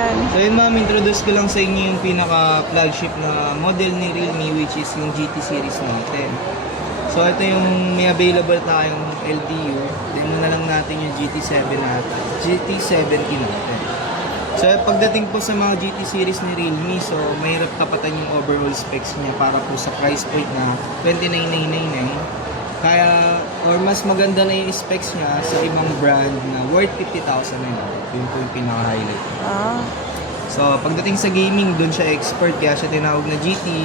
Yan. So yun ma'am, introduce ko lang sa inyo yung pinaka-flagship na model ni Realme, which is yung GT series natin. So ito yung may available tayong LDU. Then na lang natin yung GT7 natin, GT70 natin. So pagdating po sa mga GT series ni Realme, so mahirap tapatan yung overall specs niya para po sa price point na 29,999. Kaya, or mas maganda na yung specs niya sa ibang brand na worth 50,000 na yun. Yun po yung pinaka-highlight. So, pagdating sa gaming, doon siya expert. Kaya siya tinawag na GT.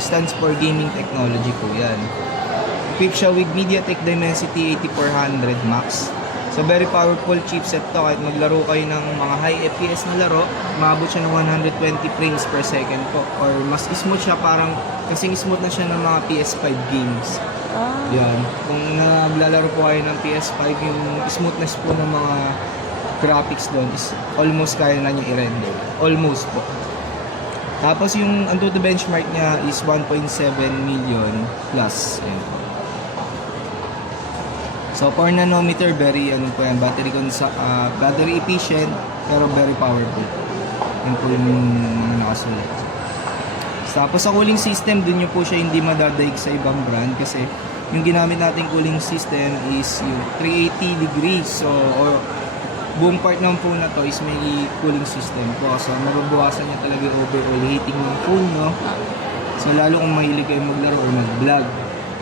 Stands for Gaming Technology po yan. Equipped siya with MediaTek Dimensity 8400 Max. So, very powerful chipset to. Kahit maglaro kayo ng mga high FPS na laro, maabot siya ng 120 frames per second po. Or mas smooth siya, parang kasing smooth na siya ng mga PS5 games. Yan. Kung naglalaro po kayo ng PS5, yung smoothness po ng mga graphics doon is almost kaya na nyo i-render. Almost po. Tapos yung Antutu benchmark niya is 1.7 million plus. Yan po. So 4 nanometer, very ano po yan, battery efficient pero very powerful. Yan po yung nakasulat. Tapos sa cooling system, dun nyo po siya hindi madadaig sa ibang brand kasi yung ginamit nating cooling system is yung 380 degrees. So, buong part ng phone na to is may cooling system po. So, mababawasan niya talaga yung overall heating ng phone, no? So, lalo kung mahilig kayo maglaro or mag-vlog,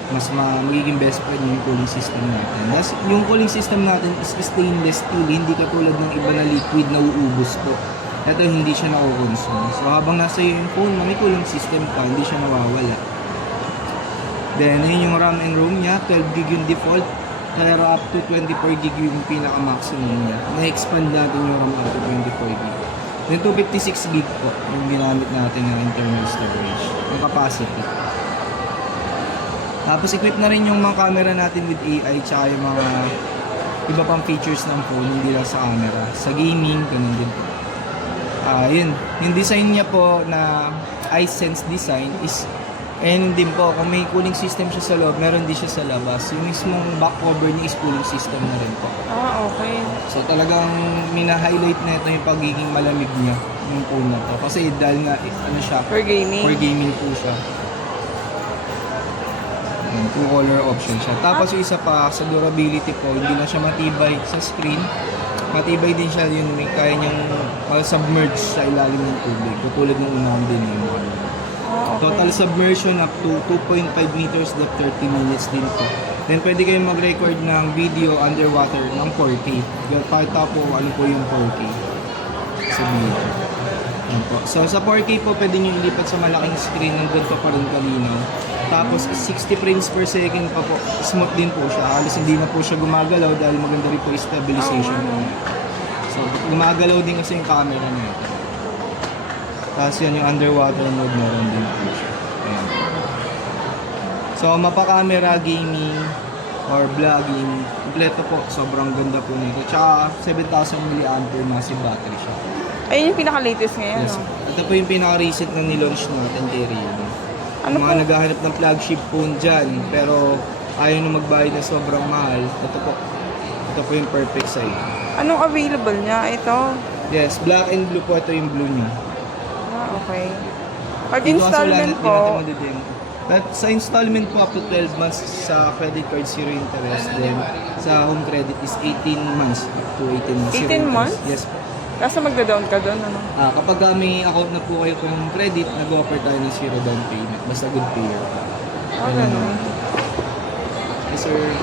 mas magiging best friend yung cooling system natin. Das, yung cooling system natin is stainless steel, hindi katulad ng iba na liquid na uubos po. Ito hindi siya nakukonsume. So habang nasa iyo yung phone, may cooling system pa, hindi siya nawawala. Then yun yung RAM and ROM niya, 12GB yung default, pero up to 24GB yung pinaka-maximum niya. Na-expand natin yung RAM up to 24GB. Then 256GB po yung ginamit natin ng internal storage, yung capacity. Tapos equip na rin yung mga camera natin with AI tsaka yung mga iba pang features ng phone, hindi lang sa camera. Sa gaming, ganun din po. Yun, yung design niya po na iSense design is din po, kung may cooling system siya sa loob, meron din siya sa labas. Yung mismong back cover niya is cooling system na rin po. Okay. So talagang mina-highlight na ito yung pagiging malamig niya yung phone na to. Kasi dahil nga, ano siya? For gaming. For gaming po siya. Two color option siya. Tapos yung isa pa, sa durability po, hindi na siya matibay sa screen. Matibay din siya, yun, may kaya niyang submerge sa ilalim ng tubig. Katulad ng unang din yung model. Okay. Total submersion up to 2.5 meters depth, 30 minutes din po. Then pwede kayong mag-record ng video underwater ng 4K. Pakita po ano po yung 4K sa video. So sa 4K po, pwede nyo ilipat sa malaking screen ng ganito pa rin kalinaw. Tapos 60 frames per second pa po. Smooth din po siya. Halos hindi na po siya gumagalaw dahil maganda rin po yung stabilization. So gumagalaw din kasi yung camera na ito. Tapos yan yung underwater mode meron din po siya. Ayan. So mapa-camera, gaming, or vlogging, kompleto po. Sobrang ganda po nito. Tsaka 7,000 mAh massive battery siya. Ayun yung pinaka-latest ngayon. Yes. No? Ito po yung pinaka-recent na nilaunch natin kay Realme. Ano mga po? naghahanap ng flagship phone dyan, pero ayaw na magbayad na sobrang mahal, ito po yung perfect sa iyo. Anong available niya? Ito? Yes, black and blue po, ito yung blue niya. Okay. Pag Dito kasi installment wala po, natin madidemo. But sa installment po up to 12 months sa credit card, zero interest. Then sa home credit is 18 months up to 18 months. 18 months? Yes po. kaso magda-down ka doon, ano? Kapag may account na po kayo kung credit, nag-offer tayo ng zero down payment. Basta good payer. Ganun. Yes sir.